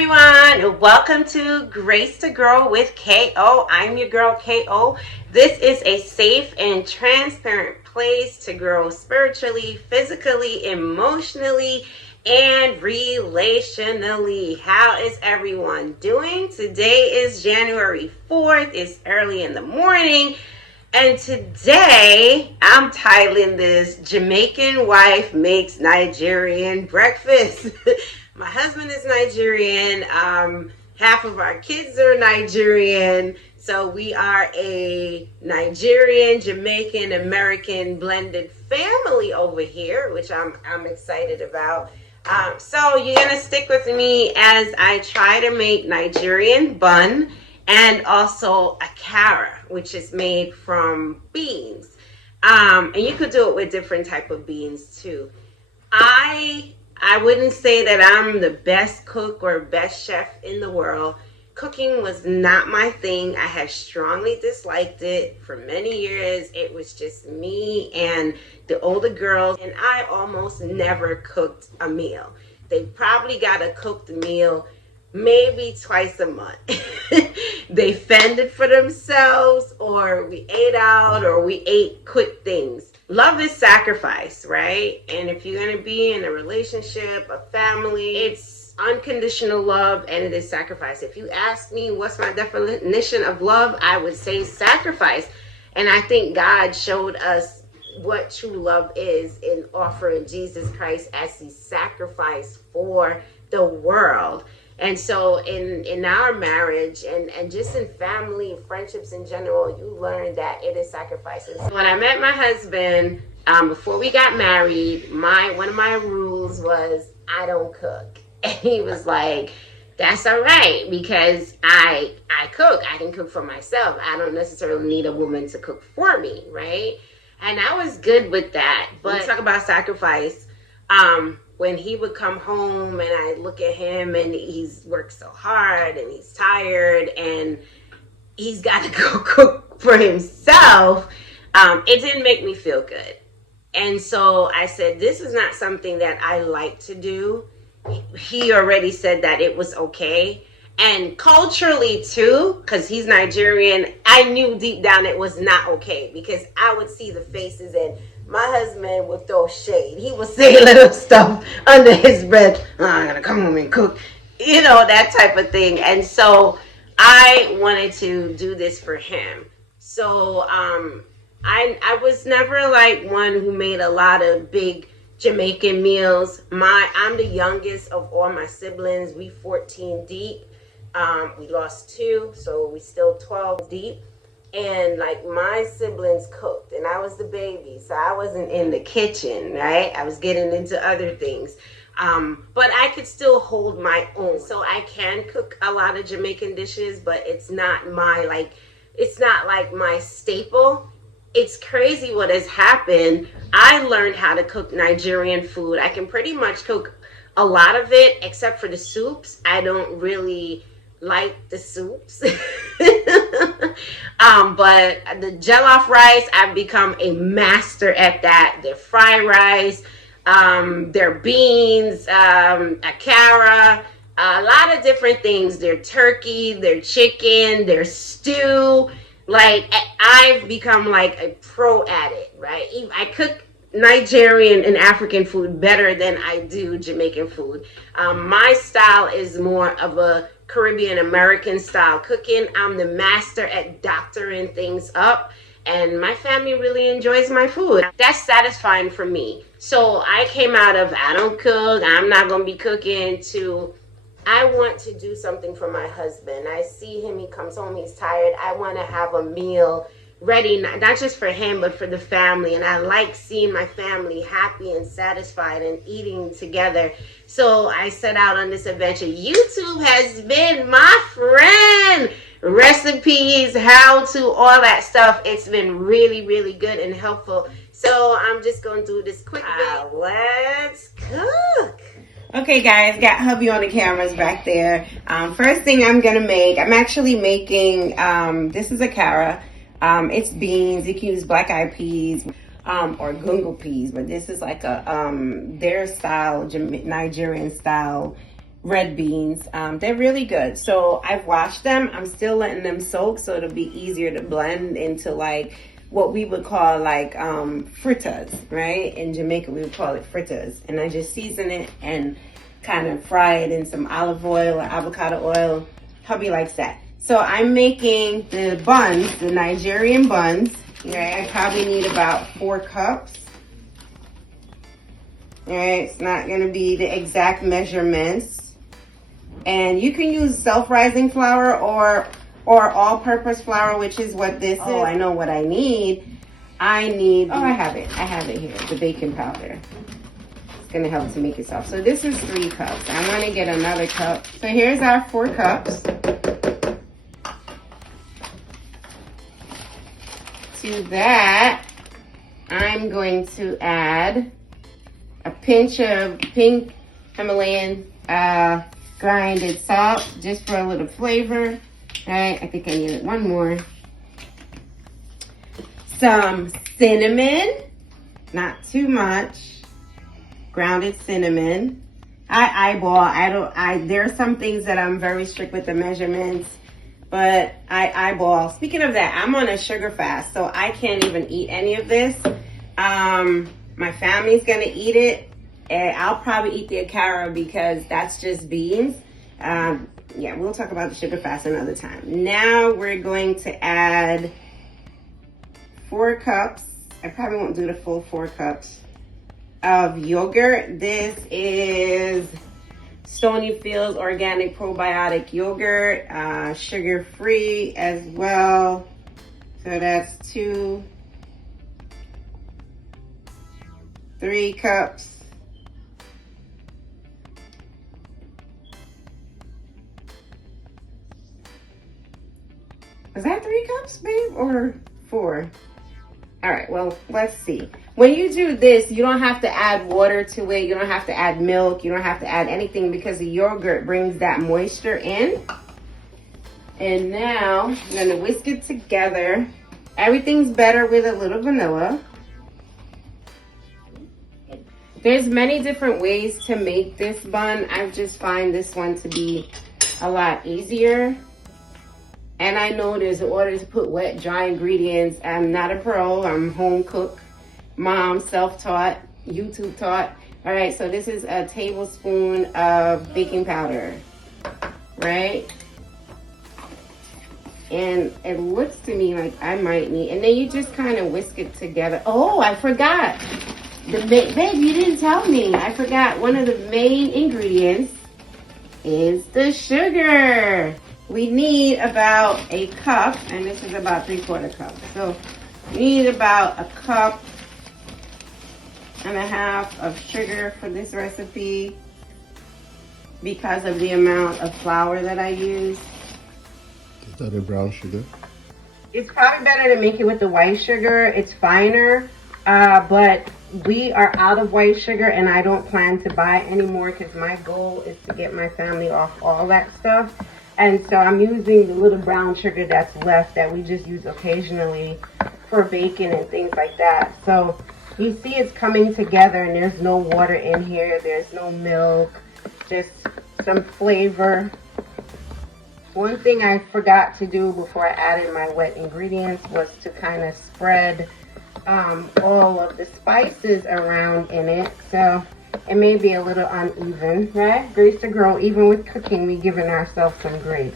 everyone, welcome to Grace to Grow with KO. I'm your girl KO. This is a safe and transparent place to grow spiritually, physically, emotionally, and relationally. How is everyone doing? Today is January 4th. It's early in the morning. And today I'm titling this Jamaican Wife Makes Nigerian Breakfast. My husband is Nigerian. Half of our kids are Nigerian. So we are a Nigerian, Jamaican, American blended family over here, which I'm excited about. So you're going to stick with me as I try to make Nigerian bun and also a cara, which is made from beans. And you could do it with different type of beans too. I wouldn't say that I'm the best cook or best chef in the world. Cooking was not my thing. I had strongly disliked it for many years. It was just me and the older girls, and I almost never cooked a meal. They probably got a cooked meal maybe twice a month. They fended for themselves, or we ate out, or we ate quick things. Love is sacrifice, right? And if you're going to be in a relationship, a family, it's unconditional love and it is sacrifice. If you ask me what's my definition of love, I would say sacrifice. And I think God showed us what true love is in offering Jesus Christ as the sacrifice for the world. And so in our marriage and just in family and friendships in general, you learn that it is sacrifices. When I met my husband, before we got married, one of my rules was I don't cook. And he was like, that's all right, because I cook. I can cook for myself. I don't necessarily need a woman to cook for me, right? And I was good with that. But talk about sacrifice. When he would come home and I look at him and he's worked so hard and he's tired and he's got to go cook for himself, it didn't make me feel good. And so I said, this is not something that I like to do. He already said that it was okay. And culturally too, because he's Nigerian, I knew deep down it was not okay, because I would see the faces and my husband would throw shade. He would say little stuff under his breath. Oh, I'm going to come home and cook. You know, that type of thing. And so I wanted to do this for him. So I was never like one who made a lot of big Jamaican meals. I'm the youngest of all my siblings. We 14 deep. We lost 2, so we still 12 deep. And like my siblings cooked and I was the baby, so I wasn't in the kitchen, right? I was getting into other things. But I could still hold my own. So I can cook a lot of Jamaican dishes, but it's not like my staple. It's crazy what has happened. I learned how to cook Nigerian food. I can pretty much cook a lot of it except for the soups. I don't really like the soups. But the jollof rice, I've become a master at that. The fried rice, their beans, a cara, a lot of different things. Their turkey, their chicken, their stew. Like, I've become like a pro at it, right? I cook Nigerian and African food better than I do Jamaican food. My style is more of a Caribbean American style cooking. I'm the master at doctoring things up, and my family really enjoys my food. That's satisfying for me. So I came out of I don't cook, I'm not going to be cooking, to I want to do something for my husband. I see him, he comes home, he's tired. I want to have a meal ready, not just for him, but for the family. And I like seeing my family happy and satisfied and eating together. So I set out on this adventure. YouTube has been my friend. Recipes, how to, all that stuff. It's been really, really good and helpful. So I'm just going to do this quick bit. Let's cook. Okay guys, got hubby on the cameras back there. First thing I'm going to make, I'm actually making, this is a cara. It's beans. You can use black-eyed peas or gungo peas, but this is like a their style, Nigerian style red beans. They're really good. So I've washed them. I'm still letting them soak so it'll be easier to blend into like what we would call like fritters, right? In Jamaica, we would call it fritters. And I just season it and kind of fry it in some olive oil or avocado oil. Hubby likes that. So I'm making the buns, the Nigerian buns. Right? I probably need about 4 cups. All right, it's not gonna be the exact measurements. And you can use self-rising flour or all-purpose flour, which is what this is. I know what I need. I have it here, the baking powder. It's gonna help to make it soft. So this is 3 cups. I wanna get another cup. So here's our 4 cups. To that, I'm going to add a pinch of pink Himalayan grinded salt, just for a little flavor. All right, I think I need one more. Some cinnamon, not too much. Grounded cinnamon. I eyeball. There are some things that I'm very strict with the measurements, but I eyeball. Speaking of that, I'm on a sugar fast, so I can't even eat any of this. My family's gonna eat it, and I'll probably eat the akara because that's just beans. Yeah, we'll talk about the sugar fast another time. Now we're going to add 4 cups. I probably won't do the full 4 cups of yogurt. This is Stonyfield's organic probiotic yogurt, sugar-free as well. So that's 2, 3 cups. Is that 3 cups, babe, or 4? All right, well, let's see. When you do this, you don't have to add water to it. You don't have to add milk. You don't have to add anything because the yogurt brings that moisture in. And now I'm gonna whisk it together. Everything's better with a little vanilla. There's many different ways to make this bun. I just find this one to be a lot easier. And I know there's an order to put wet, dry ingredients. I'm not a pro, I'm home cook, mom, self-taught, YouTube taught. All right, so this is a tablespoon of baking powder, right? And it looks to me like I might need, and then you just kind of whisk it together. Oh, I forgot. Babe, you didn't tell me. I forgot one of the main ingredients is the sugar. We need about a cup, and this is about 3/4 cup. So we need about 1.5 cups of sugar for this recipe because of the amount of flour that I use. Is that a brown sugar? It's probably better to make it with the white sugar. It's finer, but we are out of white sugar and I don't plan to buy anymore because my goal is to get my family off all that stuff. And so I'm using the little brown sugar that's left that we just use occasionally for baking and things like that. So you see it's coming together and there's no water in here. There's no milk, just some flavor. One thing I forgot to do before I added my wet ingredients was to kind of spread all of the spices around in it. So it may be a little uneven, right? Grace to grow. Even with cooking, we're giving ourselves some grace.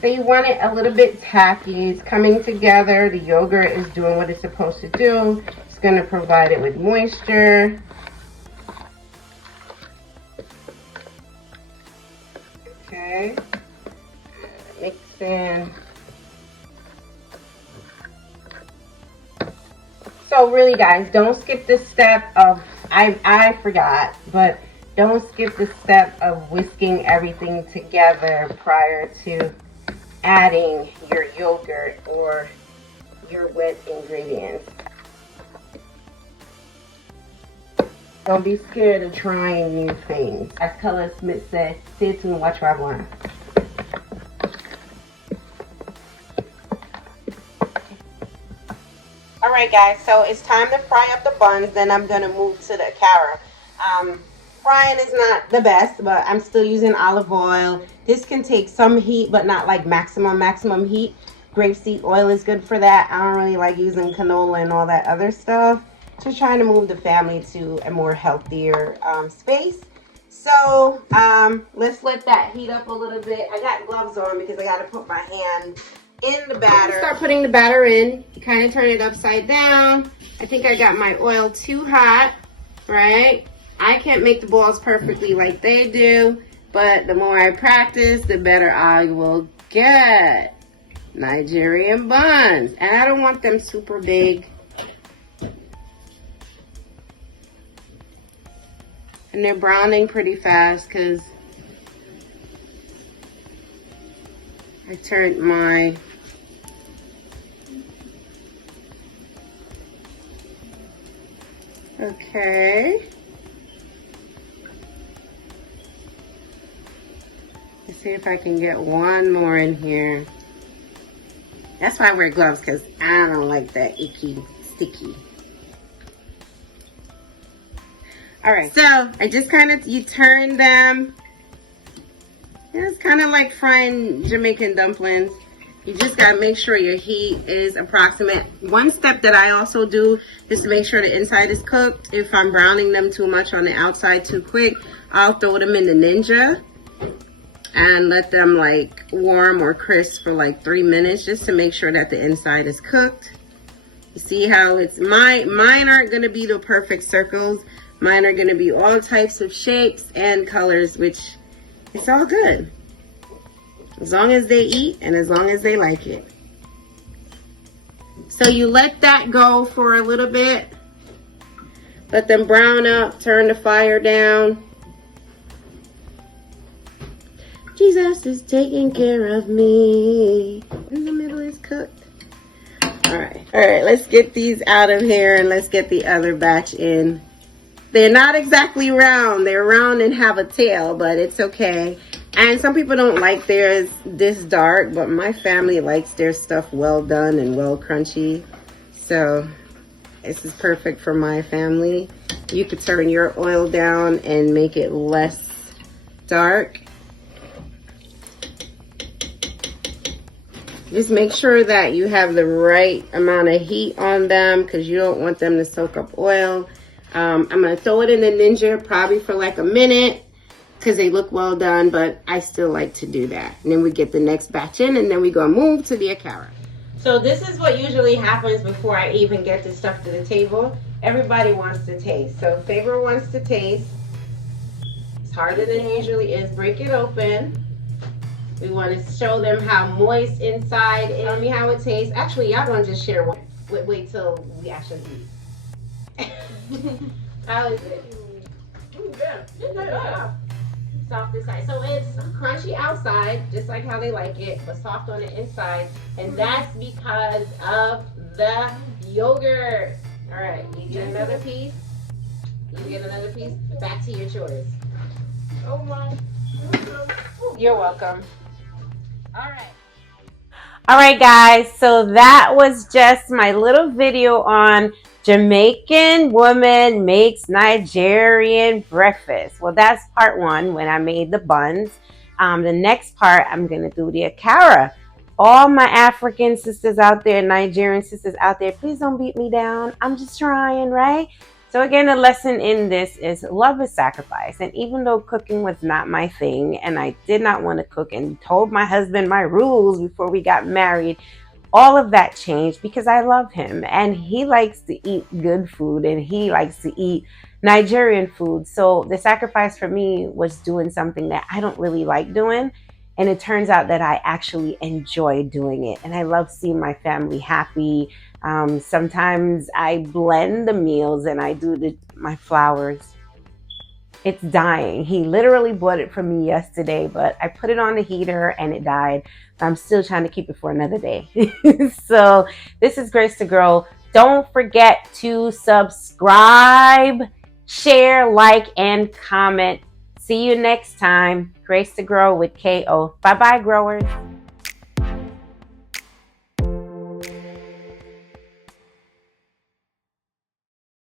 So you want it a little bit tacky. It's coming together. The yogurt is doing what it's supposed to do. It's going to provide it with moisture. Okay. Mix in. So really, guys, don't skip this step of, I forgot, but don't skip the step of whisking everything together prior to adding your yogurt or your wet ingredients. Don't be scared of trying new things. As Color Smith said, stay tuned, watch what I want. Alright guys, so it's time to fry up the buns, then I'm going to move to the akara. Frying is not the best, but I'm still using olive oil. This can take some heat, but not like maximum heat. Grapeseed oil is good for that. I don't really like using canola and all that other stuff. Just trying to move the family to a more healthier space. So let's let that heat up a little bit. I got gloves on because I got to put my hand in the batter. Start putting the batter in. Kind of turn it upside down. I think I got my oil too hot, right? I can't make the balls perfectly like they do, but the more I practice, the better I will get. Nigerian buns. And I don't want them super big. And they're browning pretty fast because I turned my okay. Let's see if I can get one more in here. That's why I wear gloves, because I don't like that icky, sticky. All right, so I just you turn them. It's kind of like frying Jamaican dumplings. You just gotta make sure your heat is approximate. One step that I also do is to make sure the inside is cooked. If I'm browning them too much on the outside too quick, I'll throw them in the Ninja and let them like warm or crisp for like 3 minutes just to make sure that the inside is cooked. You see how it's, mine aren't gonna be the perfect circles. Mine are gonna be all types of shapes and colors, which it's all good. As long as they eat and as long as they like it. So you let that go for a little bit. Let them brown up, turn the fire down. Jesus is taking care of me. In the middle is cooked. All right, let's get these out of here and let's get the other batch in. They're not exactly round. They're round and have a tail, but it's okay. And some people don't like theirs this dark, but my family likes their stuff well done and well crunchy. So this is perfect for my family. You could turn your oil down and make it less dark. Just make sure that you have the right amount of heat on them because you don't want them to soak up oil. I'm going to throw it in the Ninja probably for like a minute because they look well done, but I still like to do that. And then we get the next batch in and then we go move to the akara. So this is what usually happens before I even get this stuff to the table. Everybody wants to taste. So Faber wants to taste. It's harder than it usually is. Break it open. We want to show them how moist inside is. Tell me how it tastes. Actually, y'all gonna just share one. Wait till we actually eat. How is it? Yeah. Soft inside. So it's crunchy outside, just like how they like it, but soft on the inside. And that's because of the yogurt. All right, you get another piece. You get another piece. Back to your chores. Oh my. You're welcome. All right guys, so that was just my little video on Jamaican woman makes Nigerian breakfast. Well, that's part one when I made the buns. The next part, I'm gonna do the akara. All my African sisters out there, Nigerian sisters out there, please don't beat me down. I'm just trying, right? So again, the lesson in this is love is sacrifice. And even though cooking was not my thing and I did not want to cook and told my husband my rules before we got married, all of that changed because I love him and he likes to eat good food and he likes to eat Nigerian food. So the sacrifice for me was doing something that I don't really like doing. And it turns out that I actually enjoy doing it. And I love seeing my family happy. Sometimes I blend the meals and I do my flours. It's dying. He literally bought it for me yesterday, but I put it on the heater and it died. I'm still trying to keep it for another day. So this is Grace to Grow. Don't forget to subscribe, share, like, and comment. See you next time. Grace to Grow with KO. Bye-bye, growers.